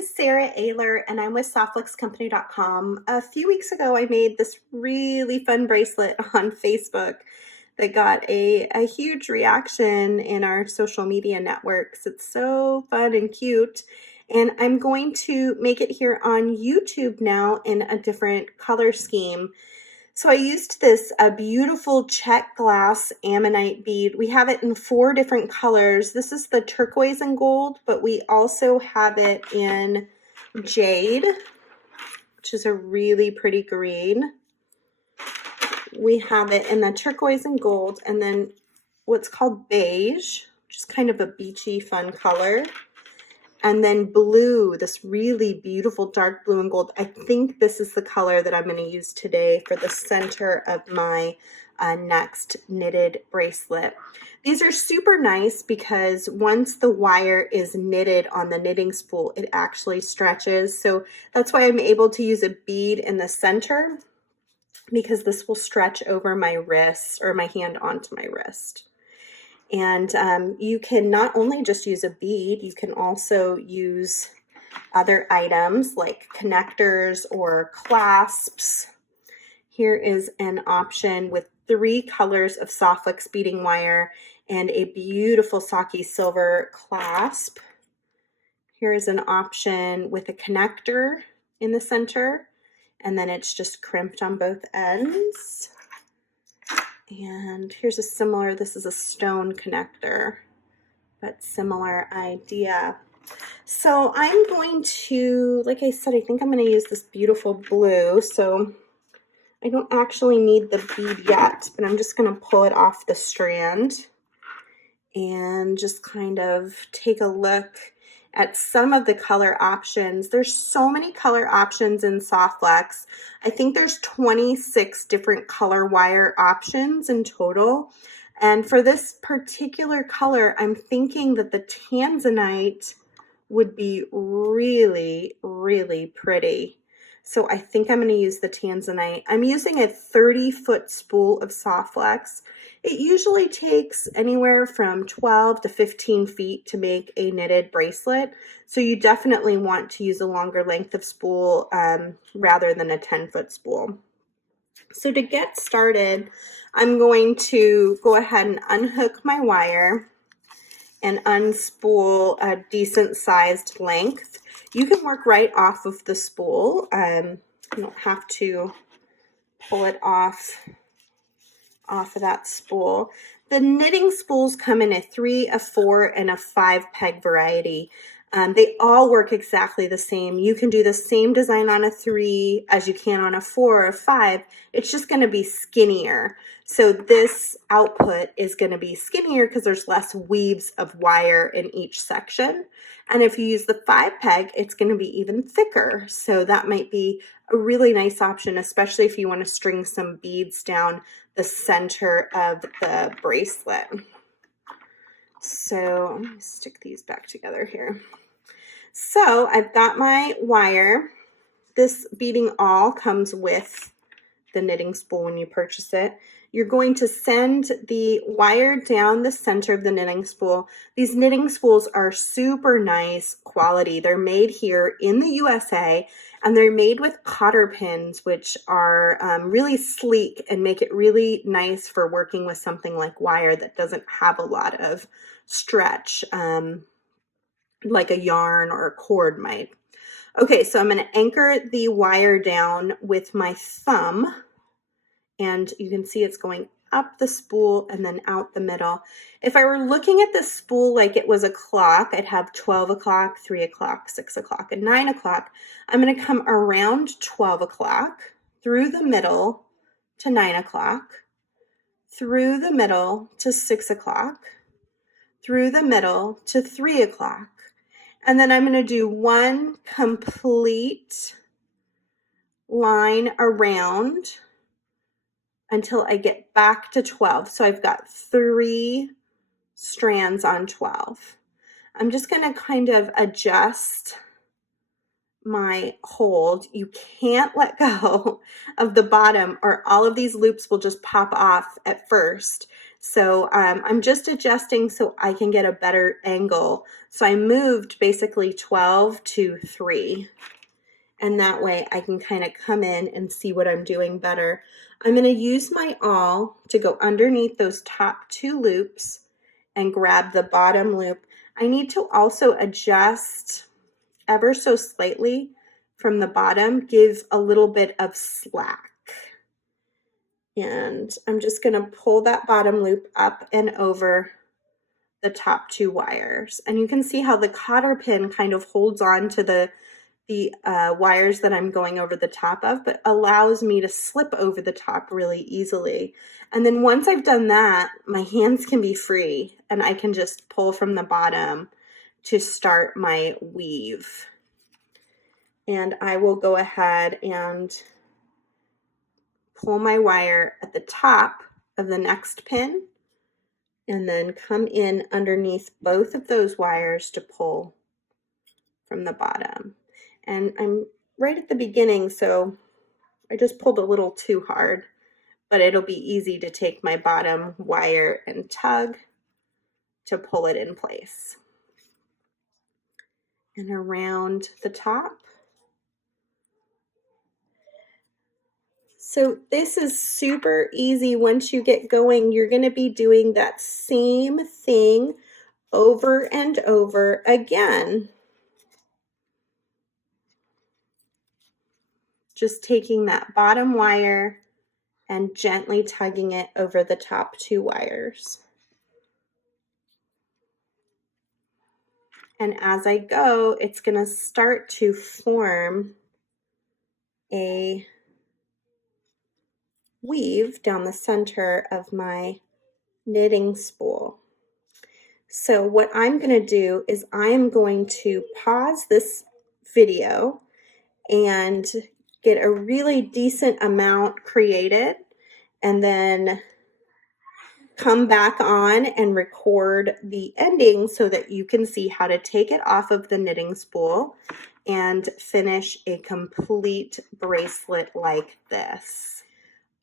is Sara Oehler and I'm with softflexcompany.com. A few weeks ago, I made this really fun bracelet on Facebook that got a huge reaction in our social media networks. It's so fun and cute. And I'm going to make it here on YouTube now in a different color scheme. So I used this beautiful Czech glass Ammonite bead. We have it in 4 different colors. This is the turquoise and gold, but we also have it in jade, which is a really pretty green. We have it in the turquoise and gold, and then what's called beige, which is kind of a beachy, fun color. And then blue, this really beautiful dark blue and gold. I think this is the color that I'm going to use today for the center of my next knitted bracelet. These are super nice because once the wire is knitted on the knitting spool, it actually stretches. So that's why I'm able to use a bead in the center, because this will stretch over my wrist or my hand onto my wrist. And you can not only just use a bead, you can also use other items like connectors or clasps. Here is an option with 3 colors of soft flex beading wire and a beautiful Saki silver clasp. Here is an option with a connector in the center, and then it's just crimped on both ends. And here's a similar, this is a stone connector, but similar idea. So I'm going to, like I said, I think I'm going to use this beautiful blue. So I don't actually need the bead yet, but I'm just going to pull it off the strand and just kind of take a look at some of the color options. There's so many color options in Soft Flex. I think there's 26 different color wire options in total. And for this particular color, I'm thinking that the tanzanite would be really, really pretty. So I think I'm going to use the tanzanite. I'm using a 30-foot spool of Soft Flex. It usually takes anywhere from 12 to 15 feet to make a knitted bracelet. So you definitely want to use a longer length of spool rather than a 10-foot spool. So to get started, I'm going to go ahead and unhook my wire and unspool a decent sized length. You can work right off of the spool. You don't have to pull it off of that spool. The knitting spools come in a 3, a 4, and a 5 peg variety. They all work exactly the same. You can do the same design on a 3 as you can on a 4 or a 5. It's just going to be skinnier. So this output is going to be skinnier because there's less weaves of wire in each section. And if you use the 5 peg, it's going to be even thicker. So that might be a really nice option, especially if you want to string some beads down the center of the bracelet. So let me stick these back together here. So I've got my wire. This beading awl comes with the knitting spool when you purchase it. You're going to send the wire down the center of the knitting spool. These knitting spools are super nice quality. They're made here in the USA, and they're made with cotter pins, which are really sleek and make it really nice for working with something like wire that doesn't have a lot of stretch, like a yarn or a cord might. Okay, so I'm going to anchor the wire down with my thumb, and you can see it's going up the spool and then out the middle. If I were looking at the spool like it was a clock, I'd have 12 o'clock, 3 o'clock, 6 o'clock, and 9 o'clock. I'm going to come around 12 o'clock, through the middle to 9 o'clock, through the middle to 6 o'clock, through the middle to 3 o'clock. And then I'm going to do one complete line around until I get back to 12. So I've got 3 strands on 12. I'm just going to kind of adjust my hold. You can't let go of the bottom or all of these loops will just pop off at first. So I'm just adjusting so I can get a better angle. So I moved basically 12 to 3. And that way I can kind of come in and see what I'm doing better. I'm going to use my awl to go underneath those top 2 loops and grab the bottom loop. I need to also adjust ever so slightly from the bottom, give a little bit of slack. And I'm just going to pull that bottom loop up and over the top 2 wires. And you can see how the cotter pin kind of holds on to the wires that I'm going over the top of, but allows me to slip over the top really easily. And then once I've done that, my hands can be free and I can just pull from the bottom to start my weave. And I will go ahead and pull my wire at the top of the next pin and then come in underneath both of those wires to pull from the bottom. And I'm right at the beginning, so I just pulled a little too hard, but it'll be easy to take my bottom wire and tug to pull it in place. And around the top. So this is super easy. Once you get going, you're going to be doing that same thing over and over again. Just taking that bottom wire and gently tugging it over the top 2 wires. And as I go, it's going to start to form a weave down the center of my knitting spool. So what I'm going to do is I am going to pause this video and get a really decent amount created and then come back on and record the ending so that you can see how to take it off of the knitting spool and finish a complete bracelet like this.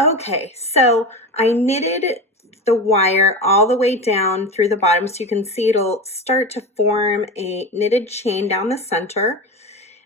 Okay, so I knitted the wire all the way down through the bottom so you can see it'll start to form a knitted chain down the center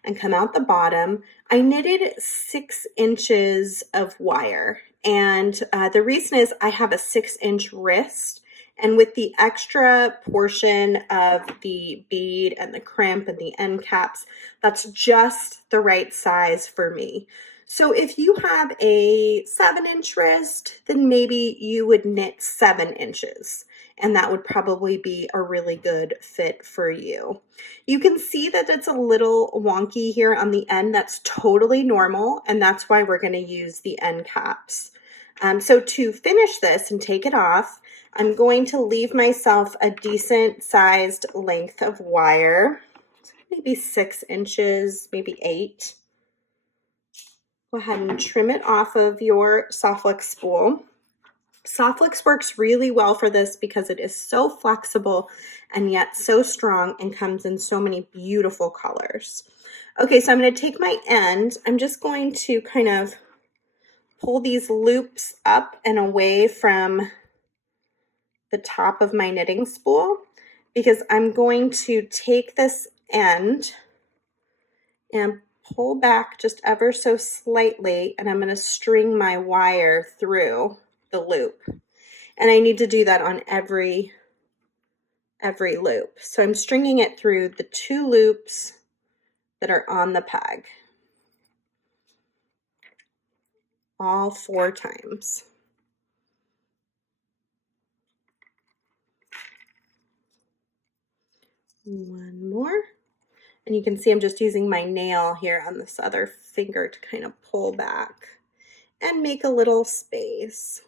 and come out the bottom. I knitted 6 inches of wire, and the reason is I have a 6-inch wrist, and with the extra portion of the bead and the crimp and the end caps, that's just the right size for me. So if you have a 7-inch wrist, then maybe you would knit 7 inches, and that would probably be a really good fit for you. You can see that it's a little wonky here on the end. That's totally normal, and that's why we're going to use the end caps. So to finish this and take it off, I'm going to leave myself a decent sized length of wire, maybe 6 inches, maybe 8. Go ahead and trim it off of your soft flex spool. Soft flex works really well for this because it is so flexible and yet so strong and comes in so many beautiful colors. Okay, so I'm going to take my end. I'm just going to kind of pull these loops up and away from the top of my knitting spool because I'm going to take this end and pull back just ever so slightly, and I'm going to string my wire through the loop. And I need to do that on every loop. So I'm stringing it through the 2 loops that are on the peg, all 4 times. One more. And you can see I'm just using my nail here on this other finger to kind of pull back and make a little space.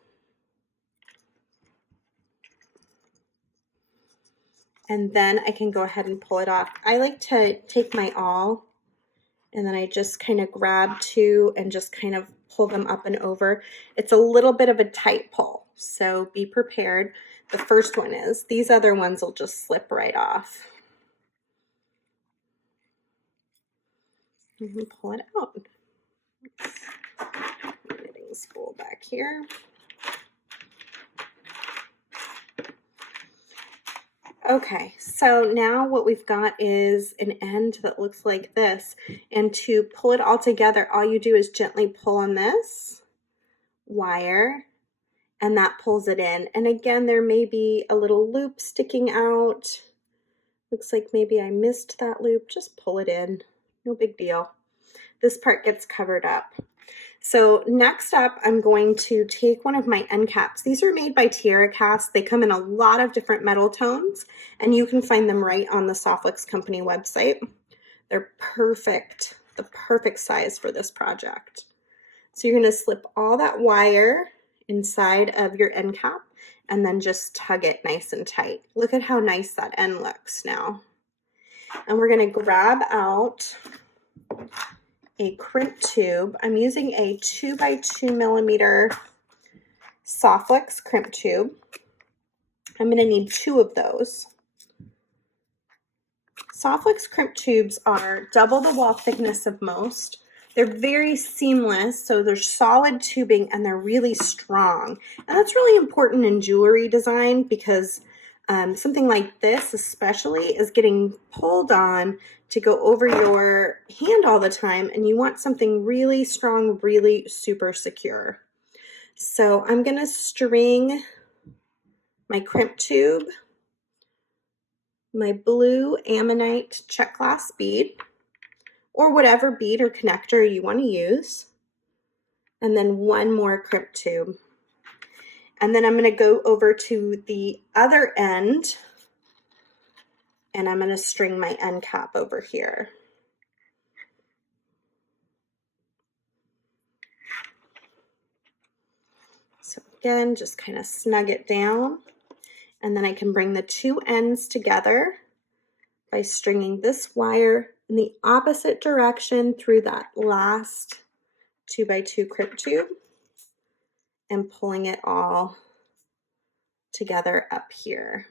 And then I can go ahead and pull it off. I like to take my awl and then I just kind of grab 2 and just kind of pull them up and over. It's a little bit of a tight pull, so be prepared. The first one is. These other ones will just slip right off. And pull it out. Knitting spool back here. Okay, so now what we've got is an end that looks like this. And to pull it all together, all you do is gently pull on this wire, and that pulls it in. And again, there may be a little loop sticking out. Looks like maybe I missed that loop. Just pull it in. No big deal. This part gets covered up. So next up, I'm going to take one of my end caps. These are made by TierraCast. They come in a lot of different metal tones, and you can find them right on the Softflex Company website. They're perfect, the perfect size for this project. So you're going to slip all that wire inside of your end cap and then just tug it nice and tight. Look at how nice that end looks now. And we're going to grab out a crimp tube. I'm using a 2x2 millimeter Softflex crimp tube. I'm going to need 2 of those. Softflex crimp tubes are double the wall thickness of most. They're very seamless, so they're solid tubing and they're really strong. And that's really important in jewelry design because something like this especially is getting pulled on to go over your hand all the time, and you want something really strong, really super secure. So I'm going to string my crimp tube, my blue Ammonite Czech clasp bead, or whatever bead or connector you want to use, and then one more crimp tube. And then I'm going to go over to the other end, and I'm going to string my end cap over here. So again, just kind of snug it down, and then I can bring the 2 ends together by stringing this wire in the opposite direction through that last 2x2 crimp tube and pulling it all together up here.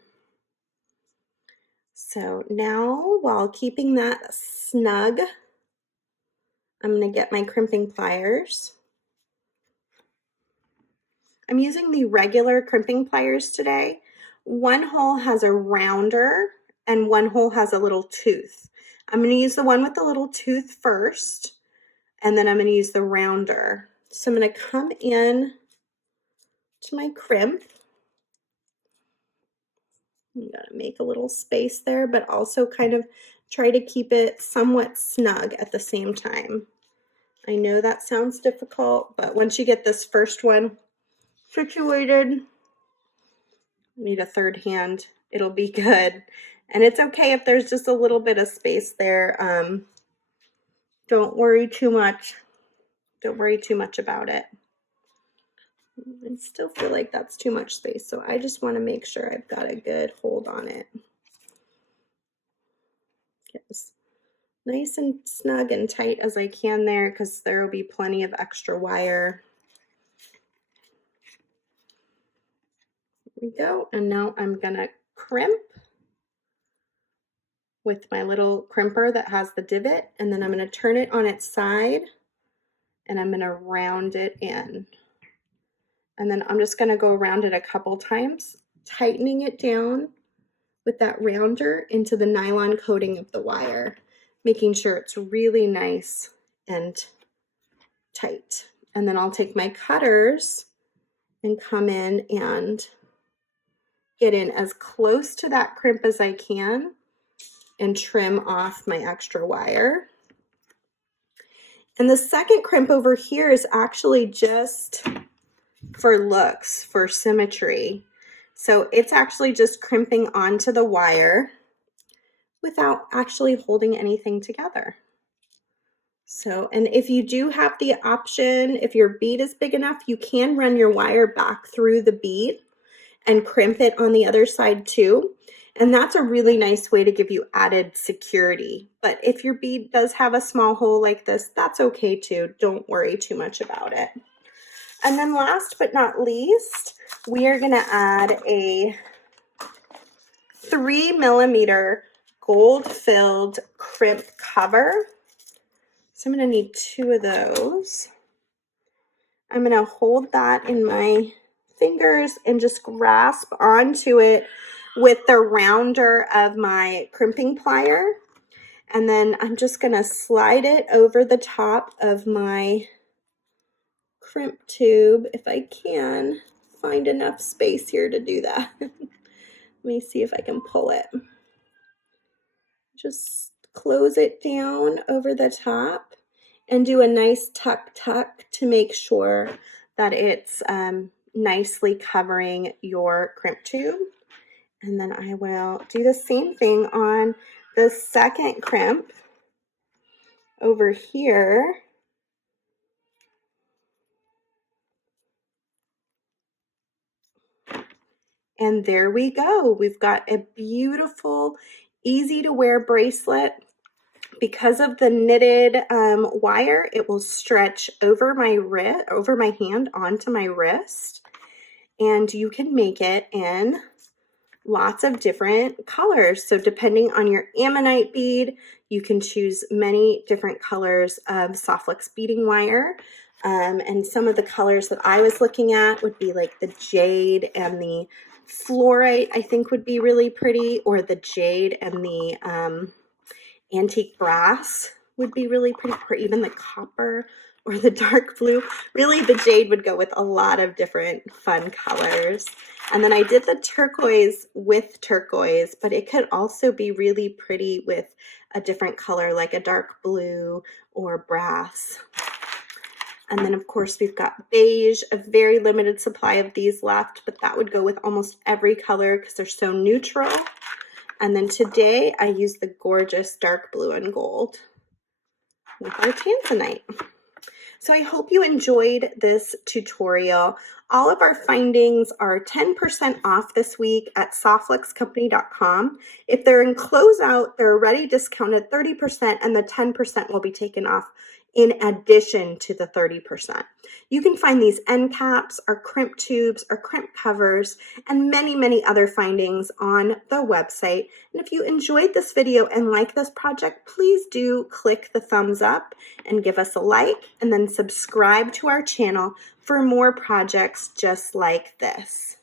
So now, while keeping that snug, I'm going to get my crimping pliers. I'm using the regular crimping pliers today. One hole has a rounder and one hole has a little tooth. I'm going to use the one with the little tooth first, and then I'm going to use the rounder. So I'm going to come in to my crimp. You got to make a little space there, but also kind of try to keep it somewhat snug at the same time. I know that sounds difficult, but once you get this first one situated, need a third hand, it'll be good. And it's okay if there's just a little bit of space there. Don't worry too much. Don't worry too much about it. I still feel like that's too much space, so I just want to make sure I've got a good hold on it. Get as nice and snug and tight as I can there, because there will be plenty of extra wire. There we go. And now I'm gonna crimp with my little crimper that has the divot, and then I'm going to turn it on its side and I'm going to round it in. And then I'm just going to go around it a couple times, tightening it down with that rounder into the nylon coating of the wire, making sure it's really nice and tight. And then I'll take my cutters and come in and get in as close to that crimp as I can and trim off my extra wire. And the second crimp over here is actually just for looks, for symmetry. So it's actually just crimping onto the wire without actually holding anything together. So, and if you do have the option, if your bead is big enough, you can run your wire back through the bead and crimp it on the other side too. And that's a really nice way to give you added security. But if your bead does have a small hole like this, that's okay too. Don't worry too much about it. And then last but not least, we are going to add a 3 millimeter gold-filled crimp cover. So I'm going to need 2 of those. I'm going to hold that in my fingers and just grasp onto it with the rounder of my crimping plier. And then I'm just going to slide it over the top of my crimp tube, if I can find enough space here to do that. Let me see if I can pull it. Just close it down over the top and do a nice tuck to make sure that it's nicely covering your crimp tube. And then I will do the same thing on the second crimp over here. And there we go. We've got a beautiful, easy to wear bracelet. Because of the knitted wire, it will stretch over my hand onto my wrist. And you can make it in lots of different colors. So depending on your Ammonite bead, you can choose many different colors of soft flex beading wire. And some of the colors that I was looking at would be like the jade and the fluorite, I think would be really pretty, or the jade and the antique brass would be really pretty, or even the copper or the dark blue. Really, the jade would go with a lot of different fun colors. And then I did the turquoise with turquoise, but it could also be really pretty with a different color, like a dark blue or brass. And then, of course, we've got beige, a very limited supply of these left, but that would go with almost every color because they're so neutral. And then today I used the gorgeous dark blue and gold with our tanzanite. So I hope you enjoyed this tutorial. All of our findings are 10% off this week at softflexcompany.com. If they're in closeout, they're already discounted 30%, and the 10% will be taken off in addition to the 30%. You can find these end caps, our crimp tubes, our crimp covers, and many, many other findings on the website. And if you enjoyed this video and like this project, please do click the thumbs up and give us a like, and then subscribe to our channel for more projects just like this.